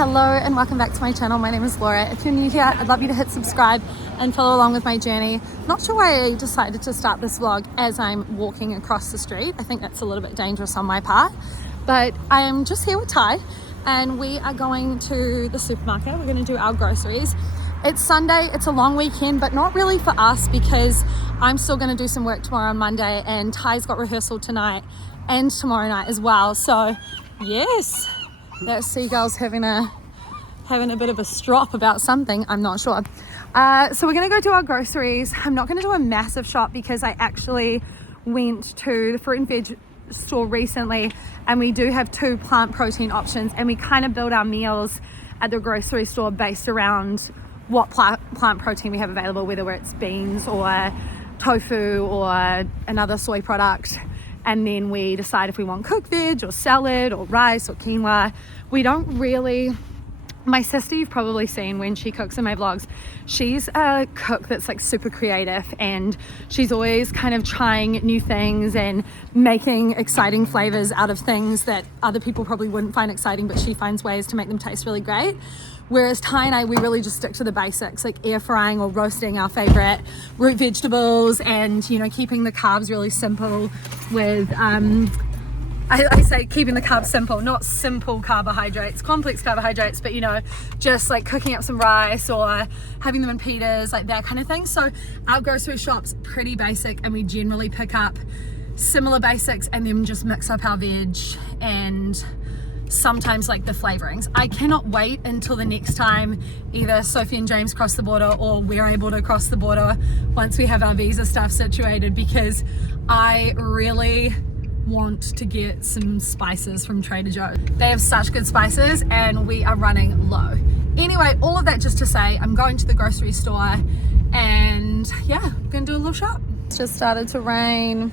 Hello and welcome back to my channel. My name is Laura. If you're new here, I'd love you to hit subscribe and follow along with my journey. Not sure why I decided to start this vlog as I'm walking across the street. I think that's a little bit dangerous on my part, but I am just here with Ty and we are going to the supermarket. We're going to do our groceries. It's Sunday, it's a long weekend, but not really for us because I'm still going to do some work tomorrow on Monday and Ty's got rehearsal tonight and tomorrow night as well. So yes, that seagull's having a bit of a strop about something, I'm not sure. So we're gonna go do our groceries. I'm not gonna do a massive shop because I actually went to the fruit and veg store recently and we do have 2 plant protein options and we kind of build our meals at the grocery store based around what plant protein we have available, whether it's beans or tofu or another soy product. And then we decide if we want cooked veg or salad or rice or quinoa. We don't really, my sister you've probably seen when she cooks in my vlogs, she's a cook that's like super creative and she's always kind of trying new things and making exciting flavors out of things that other people probably wouldn't find exciting, but she finds ways to make them taste really great. Whereas Ty and I, we really just stick to the basics, like air frying or roasting our favorite root vegetables and, you know, keeping the carbs really simple with, I say keeping the carbs simple, not simple carbohydrates, complex carbohydrates, but, you know, just like cooking up some rice or having them in pitas, like that kind of thing. So our grocery shop's pretty basic and we generally pick up similar basics and then just mix up our veg and sometimes like the flavorings. I cannot wait until the next time either Sophie and James cross the border or we're able to cross the border once we have our visa stuff situated, because I really want to get some spices from Trader Joe's. They have such good spices and we are running low. Anyway, all of that just to say I'm going to the grocery store and yeah, I'm gonna do a little shop. It's just started to rain.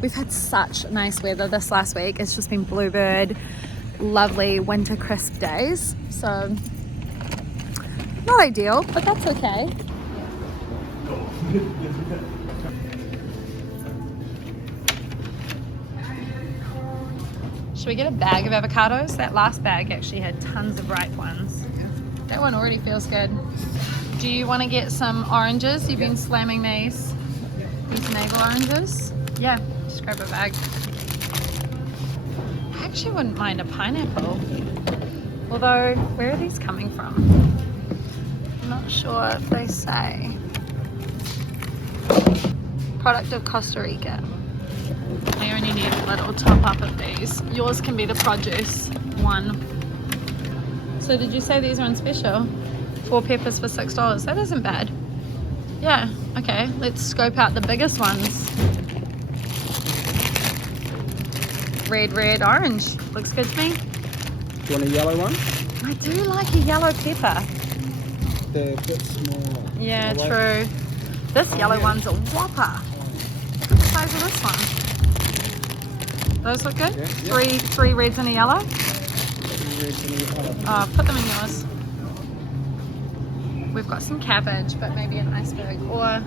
We've had such nice weather this last week. It's just been bluebird, lovely winter crisp days. So not ideal, but that's okay. Should we get a bag of avocados? That last bag actually had tons of ripe ones. That one already feels good. Do you want to get some oranges? You've been slamming these navel oranges. Yeah. Just grab a bag. I actually wouldn't mind a pineapple. Although, where are these coming from? I'm not sure if they say. Product of Costa Rica. I only need a little top up of these. Yours can be the produce one. So did you say these are on special? 4 peppers for $6. That isn't bad. Yeah, okay. Let's scope out the biggest ones. Red, orange. Looks good to me. Do you want a yellow one? I do like a yellow pepper. They're a bit smaller. Yeah, true. This yellow one's a whopper. Look at the size of this one. Those look good? Yeah. Three reds and a yellow? 3 reds and a yellow. Oh, put them in yours. We've got some cabbage, but maybe an iceberg. Or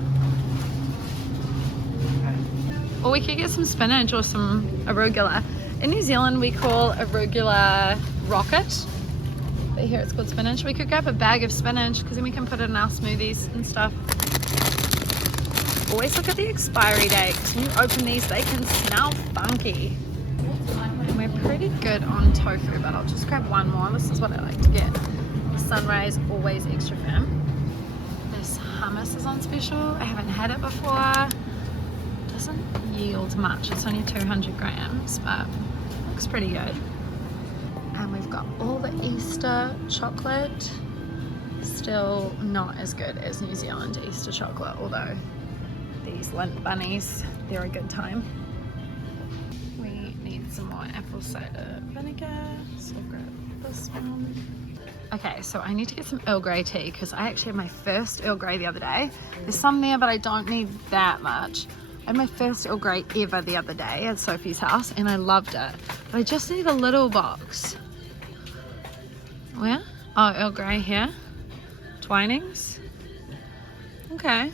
we could get some spinach or some arugula. In New Zealand we call arugula rocket, but here it's called spinach. We could grab a bag of spinach because then we can put it in our smoothies and stuff. Always look at the expiry date. When you open these, they can smell funky. And we're pretty good on tofu, but I'll just grab one more. This is what I like to get. Sunrise, always extra firm. This hummus is on special. I haven't had it before. Doesn't yield much, it's only 200 grams, but looks pretty good. And we've got all the Easter chocolate. Still not as good as New Zealand Easter chocolate, although these Lindt bunnies, they're a good time. We need some more apple cider vinegar, so I'll grab this one. Okay, so I need to get some Earl Grey tea because I actually had my first Earl Grey the other day. There's some there, but I don't need that much. I had my first Earl Grey ever the other day at Sophie's house and I loved it. But I just need a little box. Where? Oh, Earl Grey here. Twinings. Okay.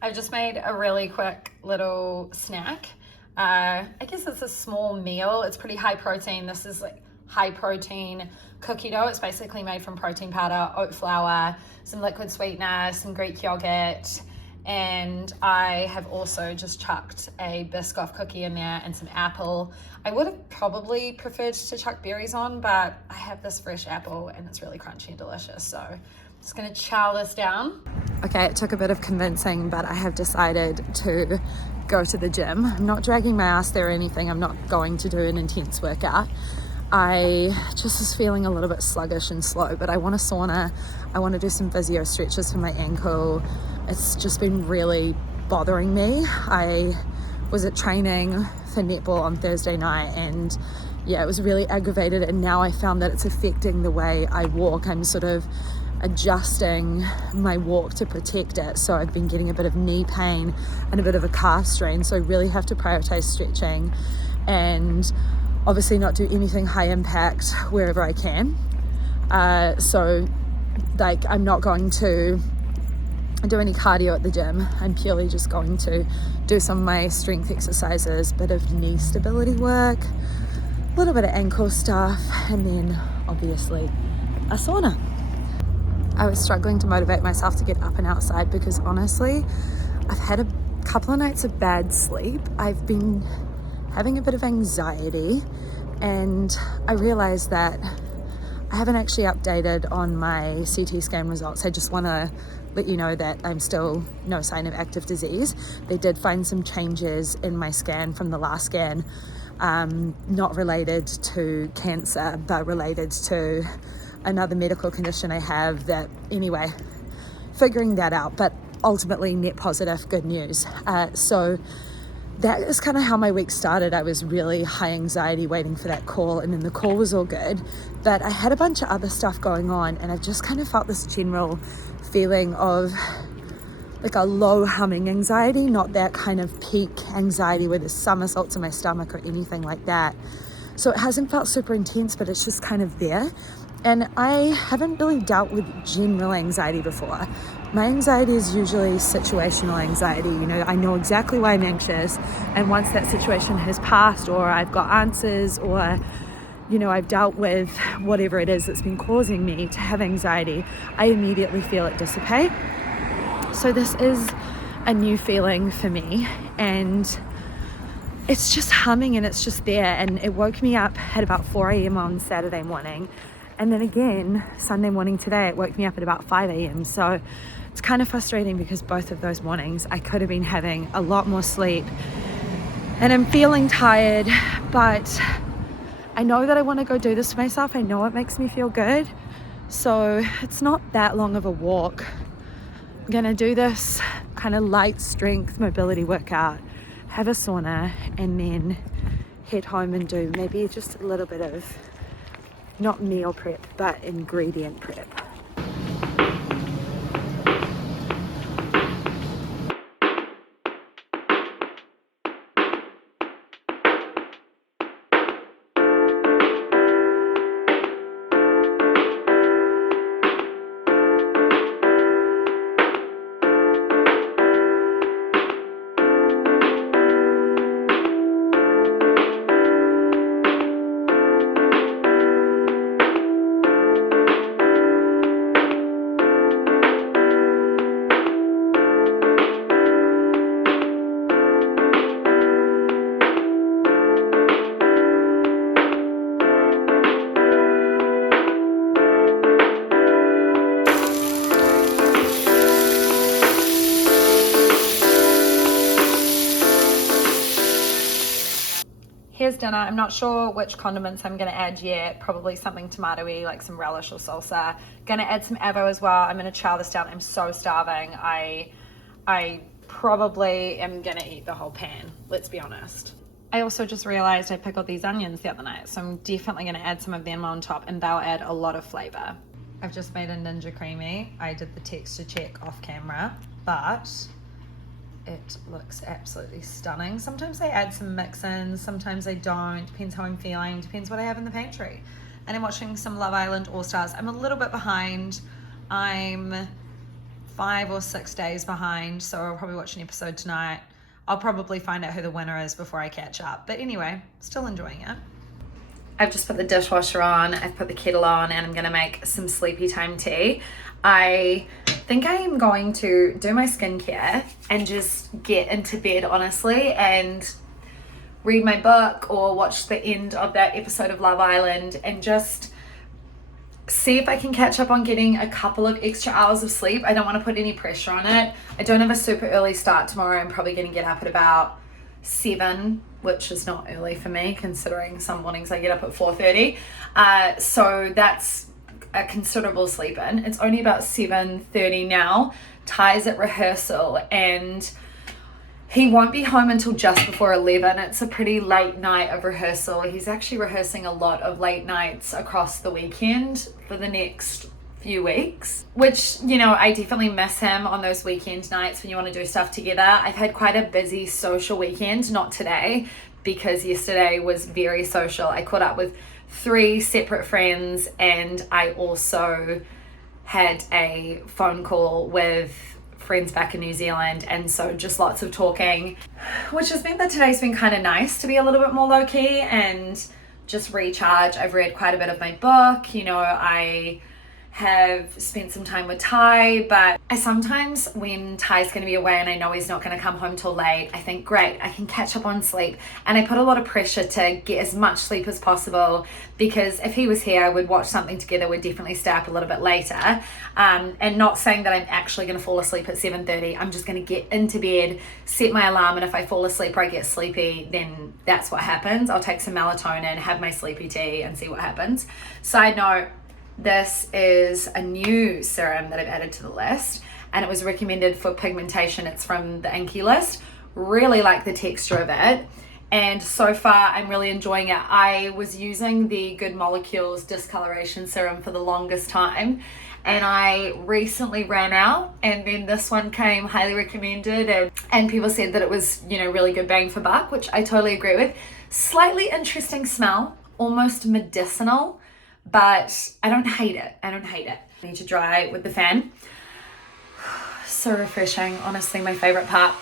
I just made a really quick little snack. I guess it's a small meal. It's pretty high protein. This is like high protein cookie dough. It's basically made from protein powder, oat flour, some liquid sweetener, some Greek yogurt, and I have also just chucked a Biscoff cookie in there and some apple. I would have probably preferred to chuck berries on, but I have this fresh apple and it's really crunchy and delicious, so I'm just gonna chow this down. Okay, it took a bit of convincing, but I have decided to go to the gym. I'm not dragging my ass there or anything. I'm not going to do an intense workout. I just was feeling a little bit sluggish and slow, but I want a sauna. I want to do some physio stretches for my ankle. It's just been really bothering me. I was at training for netball on Thursday night, and yeah, it was really aggravated, and now I found that it's affecting the way I walk. I'm sort of adjusting my walk to protect it, so I've been getting a bit of knee pain and a bit of a calf strain, so I really have to prioritize stretching and obviously not do anything high impact wherever I can. So like, I'm not going to do any cardio at the gym. I'm purely just going to do some of my strength exercises, bit of knee stability work, a little bit of ankle stuff, and then obviously a sauna. I was struggling to motivate myself to get up and outside because honestly, I've had a couple of nights of bad sleep. I've been having a bit of anxiety, and I realized that I haven't actually updated on my CT scan results. I just want to let you know that I'm still no sign of active disease. They did find some changes in my scan from the last scan, not related to cancer, but related to another medical condition I have. That anyway, figuring that out, but ultimately net positive, good news. So that is kind of how my week started. I was really high anxiety waiting for that call, and then the call was all good, but I had a bunch of other stuff going on, and I just kind of felt this general feeling of like a low humming anxiety, not that kind of peak anxiety where there's somersaults in my stomach or anything like that. So it hasn't felt super intense, but it's just kind of there. And I haven't really dealt with general anxiety before. My anxiety is usually situational anxiety. You know, I know exactly why I'm anxious, and once that situation has passed, or I've got answers, or you know, I've dealt with whatever it is that's been causing me to have anxiety, I immediately feel it dissipate. So this is a new feeling for me, and it's just humming and it's just there. And it woke me up at about 4 a.m. on Saturday morning, and then again Sunday morning today it woke me up at about 5 a.m. So it's kind of frustrating because both of those mornings I could have been having a lot more sleep, and I'm feeling tired, but I know that I want to go do this for myself. I know it makes me feel good, so it's not that long of a walk. I'm gonna do this kind of light strength mobility workout, have a sauna, and then head home and do maybe just a little bit of not meal prep but ingredient prep. Here's dinner. I'm not sure which condiments I'm going to add yet. Probably something tomatoey, like some relish or salsa. Gonna add some avo as well. I'm going to chow this down. I'm so starving. I probably am going to eat the whole pan, let's be honest. I also just realized I pickled these onions the other night, so I'm definitely going to add some of them on top, and they'll add a lot of flavor. I've just made a Ninja Creamy. I did the texture check off camera, but it looks absolutely stunning. Sometimes I add some mix-ins, sometimes I don't. Depends how I'm feeling, depends what I have in the pantry. And I'm watching some Love Island All Stars. I'm a little bit behind. I'm 5 or 6 days behind, so I'll probably watch an episode tonight. I'll probably find out who the winner is before I catch up. But anyway, still enjoying it. I've just put the dishwasher on, I've put the kettle on, and I'm gonna make some sleepy time tea. I think I am going to do my skincare and just get into bed, honestly, and read my book or watch the end of that episode of Love Island and just see if I can catch up on getting a couple of extra hours of sleep. I don't want to put any pressure on it. I don't have a super early start tomorrow. I'm probably going to get up at about 7, which is not early for me considering some mornings I get up at 4:30. So that's a considerable sleep in. It's only about 7:30 now. Ty's at rehearsal and he won't be home until just before 11. It's a pretty late night of rehearsal. He's actually rehearsing a lot of late nights across the weekend for the next few weeks, which, you know, I definitely miss him on those weekend nights when you want to do stuff together. I've had quite a busy social weekend, not today, because yesterday was very social. I caught up with 3 separate friends and I also had a phone call with friends back in New Zealand, and so just lots of talking, which has meant that today's been kind of nice to be a little bit more low-key and just recharge. I've read quite a bit of my book, you know, I have spent some time with Ty, but I sometimes, when Ty's going to be away and I know he's not going to come home till late, I think, great, I can catch up on sleep. And I put a lot of pressure to get as much sleep as possible, because if he was here, I would watch something together, we'd definitely stay up a little bit later. And not saying that I'm actually going to fall asleep at 7:30. I'm just going to get into bed, set my alarm, and if I fall asleep or I get sleepy, then that's what happens. I'll take some melatonin, have my sleepy tea, and see what happens. Side note, this is a new serum that I've added to the list, and it was recommended for pigmentation. It's from the Inkey list. Really like the texture of it, and so far I'm really enjoying it. I was using the Good Molecules discoloration serum for the longest time, and I recently ran out, and then this one came highly recommended, and people said that it was, you know, really good bang for buck, which I totally agree with. Slightly interesting smell, almost medicinal, but I don't hate it. I need to dry with the fan. So refreshing, honestly, my favorite part.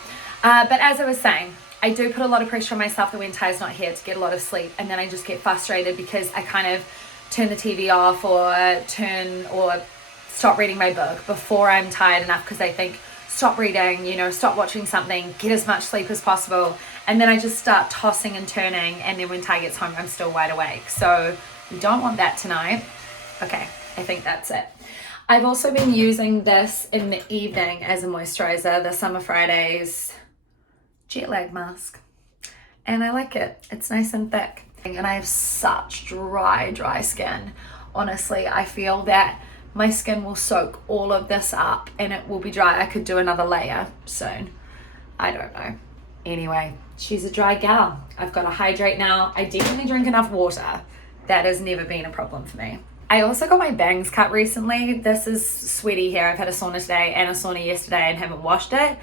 But as I was saying, I do put a lot of pressure on myself that when Ty's not here to get a lot of sleep, and then I just get frustrated because I kind of turn the TV off or stop reading my book before I'm tired enough, because I think, stop reading, you know, stop watching something, get as much sleep as possible, and then I just start tossing and turning, and then when Ty gets home, I'm still wide awake. So we don't want that tonight. Okay, I think that's it. I've also been using this in the evening as a moisturizer, the Summer Fridays jet lag mask, and I like it. It's nice and thick, and I have such dry skin. Honestly, I feel that my skin will soak all of this up and it will be dry. I could do another layer soon. I don't know. Anyway, she's a dry gal. I've got to hydrate now. I definitely drink enough water. That has never been a problem for me. I also got my bangs cut recently. This is sweaty hair. I've had a sauna today and a sauna yesterday and haven't washed it.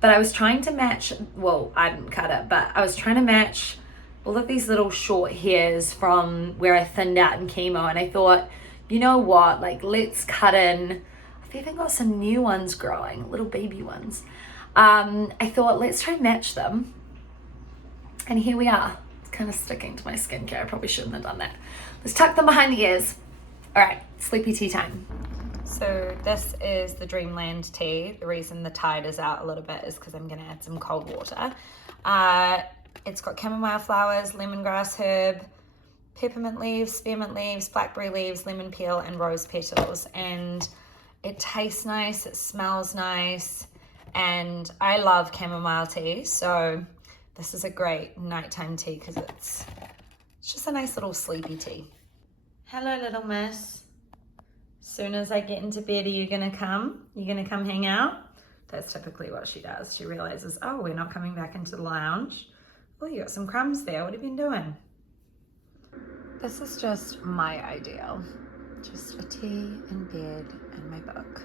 But I was trying to match, well, I didn't cut it, but I was trying to match all of these little short hairs from where I thinned out in chemo. And I thought, you know what, like, let's cut in. I've even got some new ones growing, little baby ones. I thought, let's try and match them. And here we are. Kind of sticking to my skincare. I probably shouldn't have done that. Let's tuck them behind the ears. All right, sleepy tea time. So this is the Dreamland tea. The reason the tide is out a little bit is because I'm gonna add some cold water. It's got chamomile flowers, lemongrass herb, peppermint leaves, spearmint leaves, blackberry leaves, lemon peel, and rose petals. And it tastes nice, it smells nice, and I love chamomile tea, so this is a great nighttime tea because it's just a nice little sleepy tea. Hello, little miss. Soon as I get into bed, are you gonna come? You gonna come hang out? That's typically what she does. She realizes, oh, we're not coming back into the lounge. Oh, you got some crumbs there. What have you been doing? This is just my ideal. Just a tea in bed and my book.